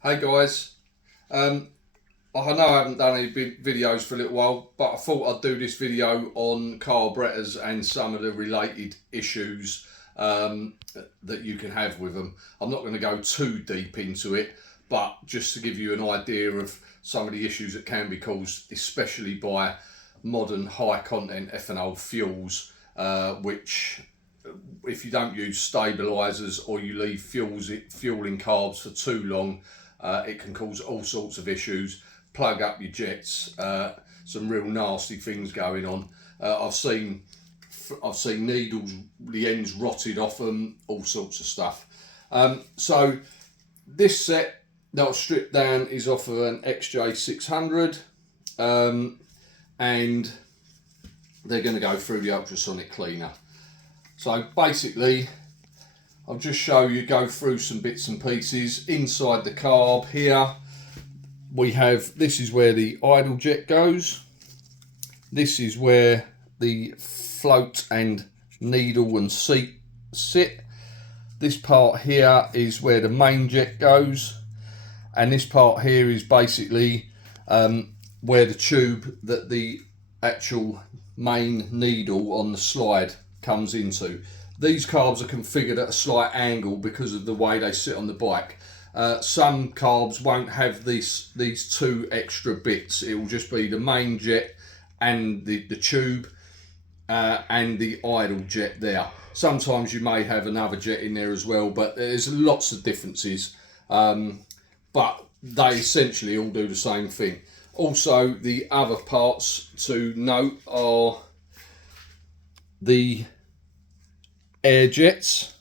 Hey guys, I know I haven't done any big videos for a little while, but I thought I'd do this video on carburettors and some of the related issues that you can have with them. I'm not going to go too deep into it, but just to give you an idea of some of the issues that can be caused, especially by modern high content ethanol fuels, which if you don't use stabilizers or you leave fuel in carbs for too long, it can cause all sorts of issues, plug up your jets, some real nasty things going on. I've seen needles, the ends rotted off them, all sorts of stuff. So this set that I've stripped down is off of an XJ600, and they're going to go through the ultrasonic cleaner. So basically, I'll just show you, go through some bits and pieces. Inside the carb here, we have, this is where the idle jet goes. This is where the float and needle and seat sit. This part here is where the main jet goes. And this part here is basically where the tube that the actual main needle on the slide comes into. These carbs are configured at a slight angle because of the way they sit on the bike. Some carbs won't have these two extra bits. It will just be the main jet and the tube and the idle jet there. Sometimes you may have another jet in there as well, but there's lots of differences. But they essentially all do the same thing. Also, the other parts to note are the air jets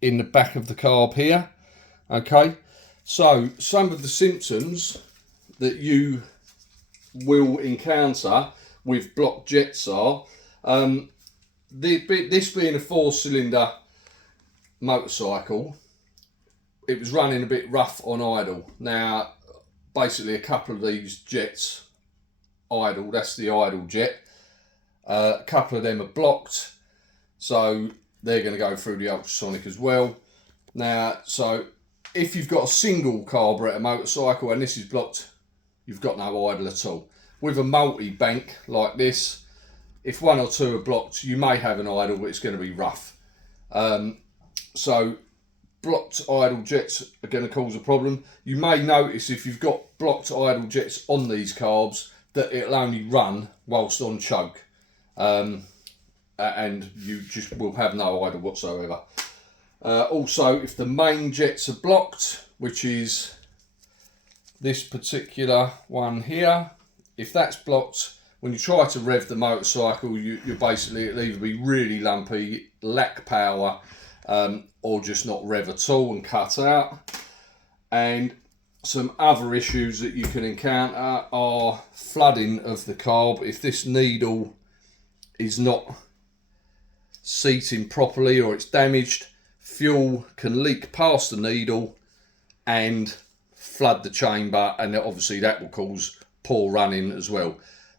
in the back of the carb here. Okay, so some of the symptoms that you will encounter with blocked jets are this being a 4-cylinder motorcycle, it was running a bit rough on idle. Now basically a couple of these jets idle, that's the idle jet, a couple of them are blocked, so they're going to go through the ultrasonic as well. Now, so if you've got a single carburettor motorcycle and this is blocked, you've got no idle at all. With a multi-bank like this, if one or two are blocked, you may have an idle, but it's going to be rough. So blocked idle jets are going to cause a problem. You may notice if you've got blocked idle jets on these carbs that it'll only run whilst on choke. And you just will have no idle whatsoever. Also, if the main jets are blocked, which is this particular one here, if that's blocked, when you try to rev the motorcycle, you're basically, it'll either be really lumpy, lack power, or just not rev at all and cut out. And some other issues that you can encounter are flooding of the carb. If this needle is not seating properly or it's damaged, fuel can leak past the needle and flood the chamber, and obviously that will cause poor running as well.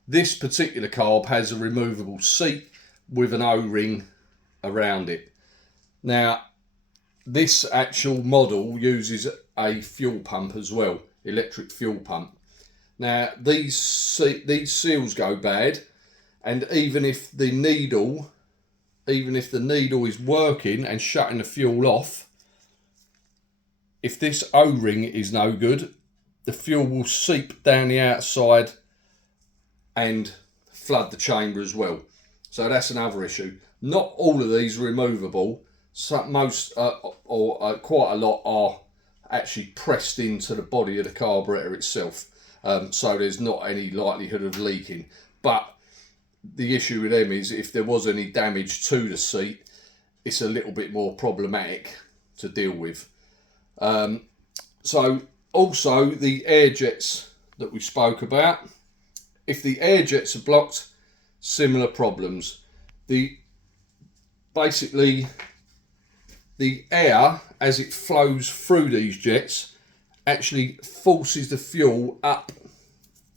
This particular carb has a removable seat with an O-ring around it. Now this actual model uses a fuel pump as well, electric fuel pump. Now these seals go bad, and even if the needle is working and shutting the fuel off, if this O-ring is no good, the fuel will seep down the outside and flood the chamber as well. So that's another issue. Not all of these are removable. Most or quite a lot are actually pressed into the body of the carburettor itself. So there's not any likelihood of leaking. But the issue with them is if there was any damage to the seat, it's a little bit more problematic to deal with. So also the air jets that we spoke about, if the air jets are blocked, similar problems. Basically the air, as it flows through these jets, actually forces the fuel up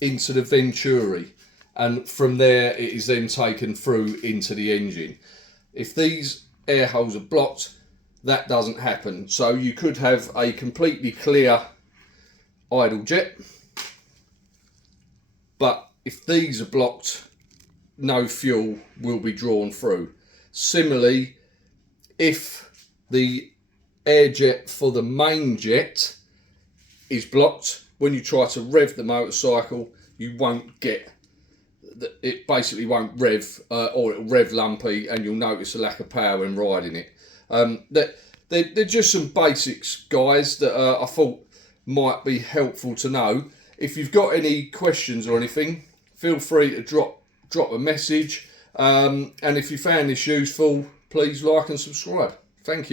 into the venturi, and from there it is then taken through into the engine. If these air holes are blocked, that doesn't happen. So you could have a completely clear idle jet. But if these are blocked, no fuel will be drawn through. Similarly, if the air jet for the main jet is blocked, when you try to rev the motorcycle, you won't get, it basically won't rev, or it'll rev lumpy, and you'll notice a lack of power when riding it. They're just some basics, guys, that I thought might be helpful to know. If you've got any questions or anything, feel free to drop a message. And if you found this useful, please like and subscribe. Thank you.